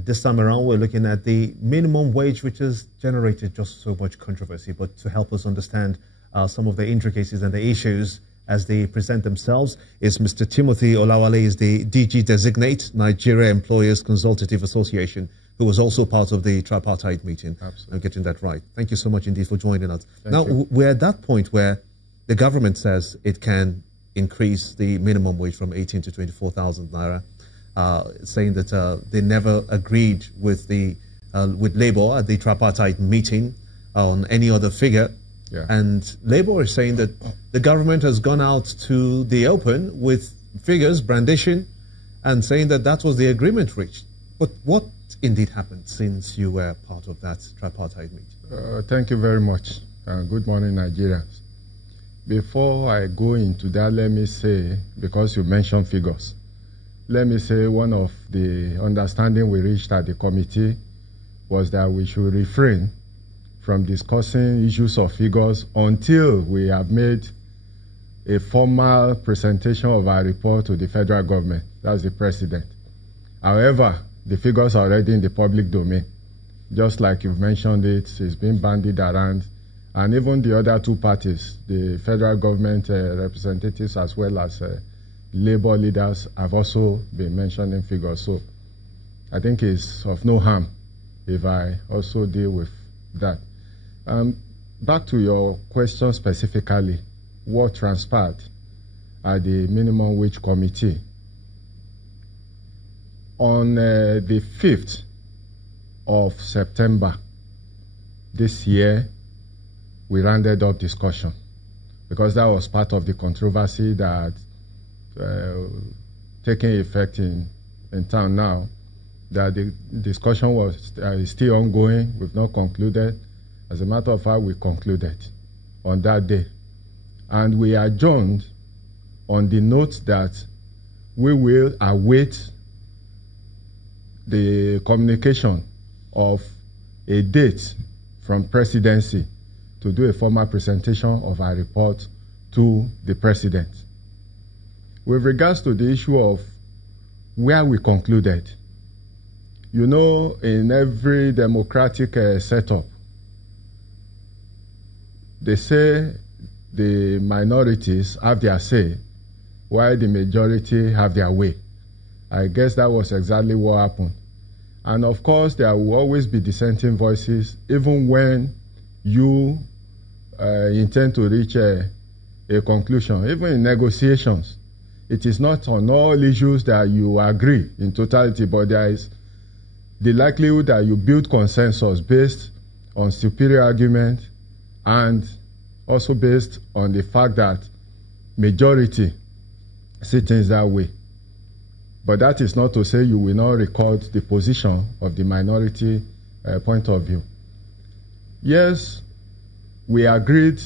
And this time around, we're looking at the minimum wage, which has generated just so much controversy. But to help us understand some of the intricacies and the issues as they present themselves is Mr. Timothy Olawale, is the DG Designate, Nigeria Employers Consultative Association, who was also part of the tripartite meeting. Absolutely. I'm getting that right. Thank you so much indeed for joining us. Thank you. We're at that point where the government says it can increase the minimum wage from 18 to 24,000 naira, saying that they never agreed with Labour at the tripartite meeting on any other figure. Yeah. And Labour is saying that the government has gone out to the open with figures, brandishing, and saying that that was the agreement reached. But what indeed happened since you were part of that tripartite meeting? Thank you very much. Good morning, Nigerians. Before I go into that, let me say, because you mentioned figures, let me say one of the understanding we reached at the committee was that we should refrain from discussing issues of figures until we have made a formal presentation of our report to the federal government, that's the president. However, the figures are already in the public domain. Just like you've mentioned it's been bandied around. And even the other two parties, the federal government representatives as well as labor leaders have also been mentioning figures. So I think it's of no harm if I also deal with that. Back to your question specifically, what transpired at the minimum wage committee. On the 5th of September this year, we rounded up discussion because that was part of the controversy that taking effect in town now, that the discussion was still ongoing. We've not concluded. As a matter of fact, we concluded on that day. And we adjourned on the note that we will await the communication of a date from presidency to do a formal presentation of our report to the president. With regards to the issue of where we concluded, you know, in every democratic setup, they say the minorities have their say while the majority have their way. I guess that was exactly what happened. And of course, there will always be dissenting voices, even when you intend to reach a conclusion. Even in negotiations, it is not on all issues that you agree in totality, but there is the likelihood that you build consensus based on superior argument and also based on the fact that majority see things that way. But that is not to say you will not record the position of the minority point of view. Yes, we agreed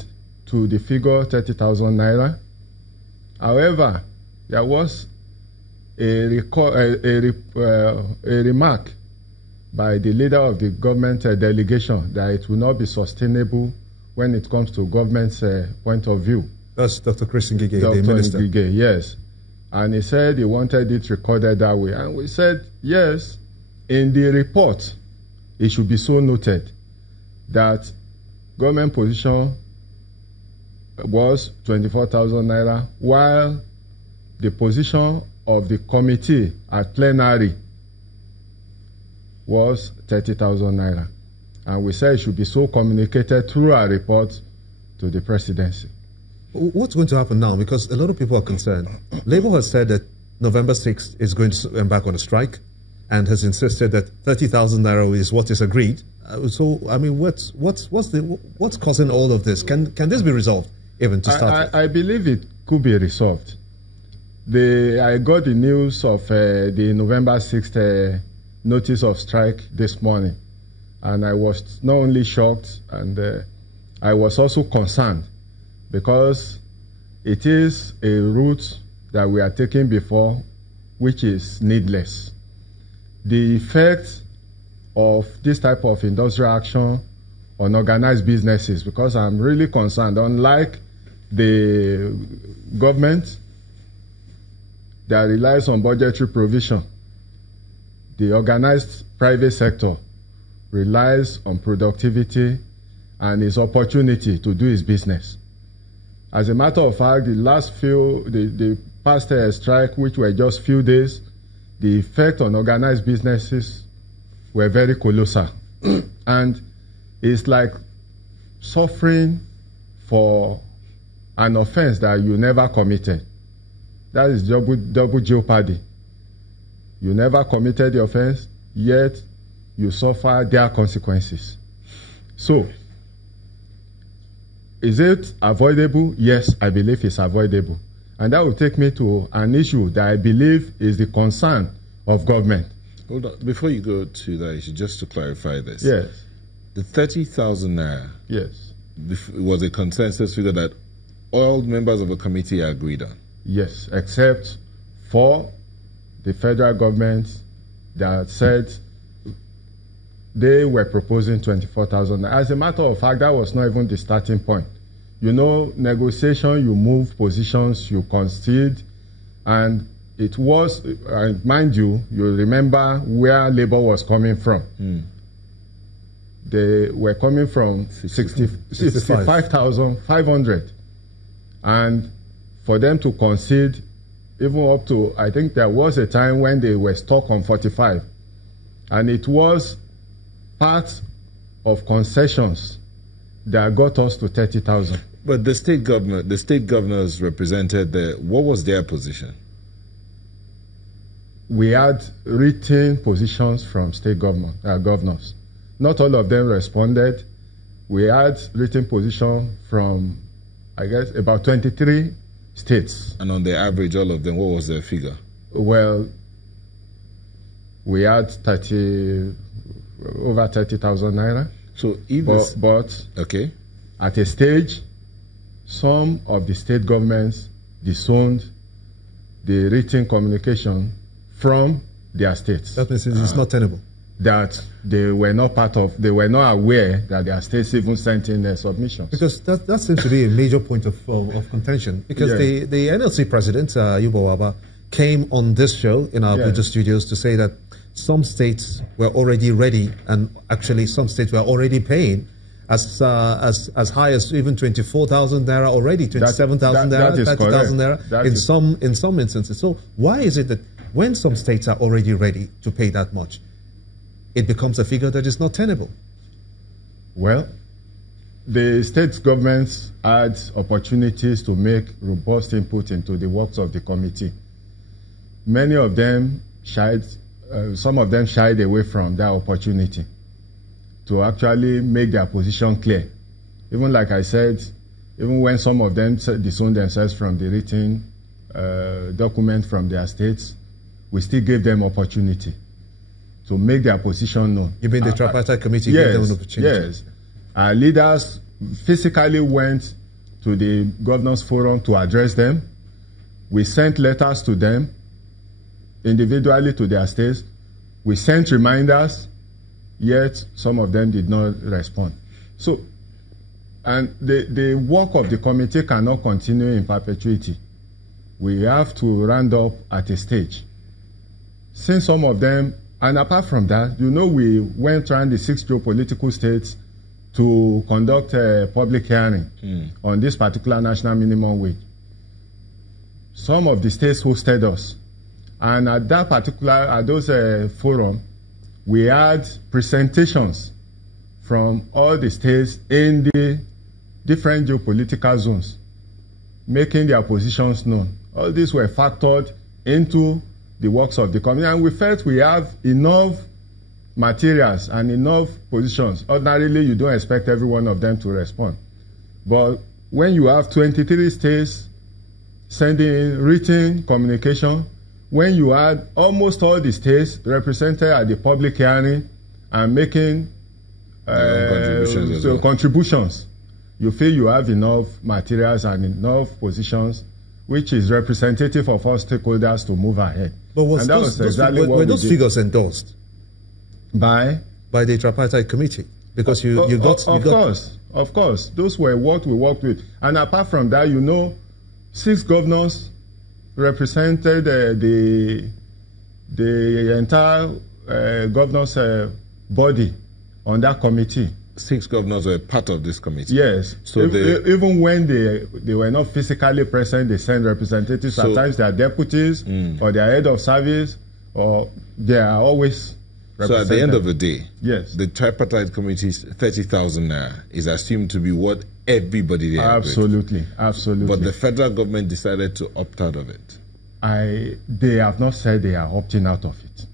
to the figure 30,000 naira. However, there was a remark by the leader of the government delegation that it will not be sustainable when it comes to government's point of view. That's Dr. Chris Ngige, Dr. the minister. Ngige, yes. And he said he wanted it recorded that way. And we said, yes, in the report, it should be so noted that government position was 24,000 naira, while the position of the committee at plenary was 30,000 naira. And we said it should be so communicated through our report to the presidency. What's going to happen now? Because a lot of people are concerned. Labour has said that November 6th is going to embark on a strike and has insisted that 30,000 naira is what is agreed. So, I mean, what's causing all of this? Can this be resolved even to start with? I believe it could be resolved. I got the news of the November 6th notice of strike this morning. And I was not only shocked, and I was also concerned, because it is a route that we are taking before, which is needless. The effect of this type of industrial action on organized businesses, because I'm really concerned, unlike the government that relies on budgetary provision, the organized private sector relies on productivity and its opportunity to do its business. As a matter of fact, the past strike, which were just few days, the effect on organized businesses were very colossal. And it's like suffering for an offense that you never committed. That is double jeopardy. You never committed the offense, yet you suffer their consequences. So, is it avoidable? Yes, I believe it's avoidable. And that will take me to an issue that I believe is the concern of government. Hold on. Before you go to that issue, just to clarify this. Yes. The 30,000 naira Yes. was a consensus figure that all members of the committee agreed on. Yes, except for the federal government that said they were proposing 24,000. As a matter of fact, that was not even the starting point. You know, negotiation, you move positions, you concede, and it was, mind you, you remember where Labour was coming from. They were coming from 65,500. And for them to concede, even up to, I think there was a time when they were stuck on 45. And it was part of concessions that got us to 30,000. But the state governors represented what was their position? We had written positions from state governors. Not all of them responded. We had written position from, I guess, about 23 states. And on the average, all of them, what was their figure? Well, we had over 30,000 naira. So if but okay, at a stage, some of the state governments disowned the written communication from their states. That means it's not tenable. That they were not they were not aware that their states even sent in their submissions. Because that seems to be a major point of contention. Because the NLC president, Yubo Waba, came on this show in our Abuja studios to say that some states were already ready, and actually some states were already paying as high as even 24,000 naira already, 27,000 naira, 30,000 naira in some instances. So why is it that when some states are already ready to pay that much, it becomes a figure that is not tenable? Well, the state governments had opportunities to make robust input into the works of the committee. Many of them some of them shied away from that opportunity to actually make their position clear. Even like I said, even when some of them disowned themselves from the written document from their states, we still gave them opportunity to make their position known. You mean the tripartite committee gave them an opportunity? Yes. Our leaders physically went to the governors' forum to address them. We sent letters to them individually to their states. We sent reminders, yet some of them did not respond. So, and the work of the committee cannot continue in perpetuity. We have to round up at a stage. Since some of them, and apart from that, you know, we went around the 6 geopolitical states to conduct a public hearing on this particular national minimum wage. Some of the states hosted us. And at that particular, those forum, we had presentations from all the states in the different geopolitical zones, making their positions known. All these were factored into the works of the committee, and we felt we have enough materials and enough positions. Ordinarily, you don't expect every one of them to respond. But when you have 23 states sending in written communication, when you had almost all the states represented at the public hearing and making contributions, you feel you have enough materials and enough positions, which is representative of all stakeholders to move ahead. But were those figures endorsed by the tripartite committee? Because of course, those were what we worked with. And apart from that, you know, 6 governors represented the entire governors' body on that committee. 6 governors were part of this committee. Yes. So even when they were not physically present, they send representatives. Sometimes they are deputies or they are head of service, or they are always represented. So at the end of the day, yes, the tripartite committee's 30,000 naira is assumed to be what everybody there absolutely, agreed. Absolutely. But the federal government decided to opt out of it. They have not said they are opting out of it.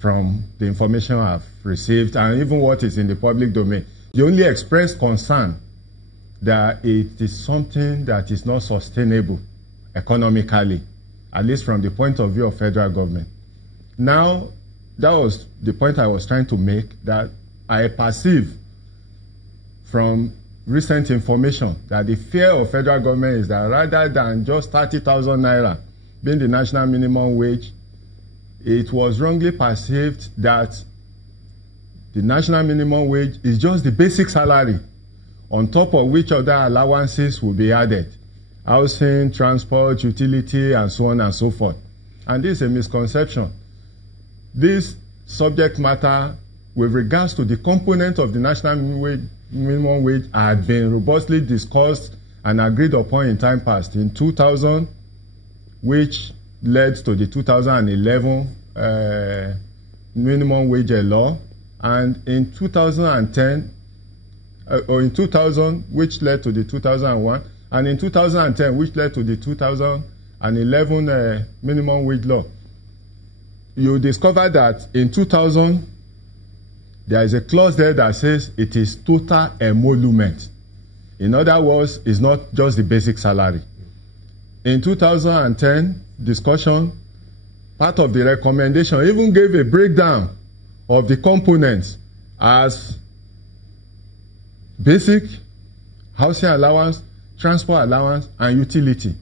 From the information I've received and even what is in the public domain, they only expressed concern that it is something that is not sustainable economically, at least from the point of view of federal government. Now, that was the point I was trying to make, that I perceive from recent information that the fear of federal government is that rather than just 30,000 naira being the national minimum wage, it was wrongly perceived that the national minimum wage is just the basic salary, on top of which other allowances will be added. Housing, transport, utility, and so on and so forth. And this is a misconception. This subject matter with regards to the component of the national minimum wage had been robustly discussed and agreed upon in time past. In 2000, which led to the 2011 minimum wage law, and in 2010, or in 2000, which led to the 2001, and in 2010, which led to the 2011 minimum wage law. You discover that in 2000, there is a clause there that says it is total emolument. In other words, it's not just the basic salary. In 2010 discussion, part of the recommendation even gave a breakdown of the components as basic, housing allowance, transport allowance, and utility.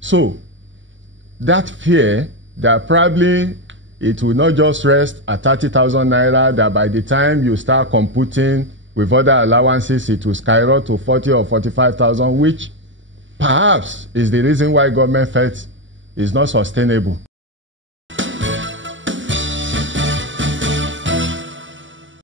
So that fear that probably it will not just rest at 30,000 naira, that by the time you start computing with other allowances, it will skyrocket to 40 or 45,000, which perhaps is the reason why government felt is not sustainable.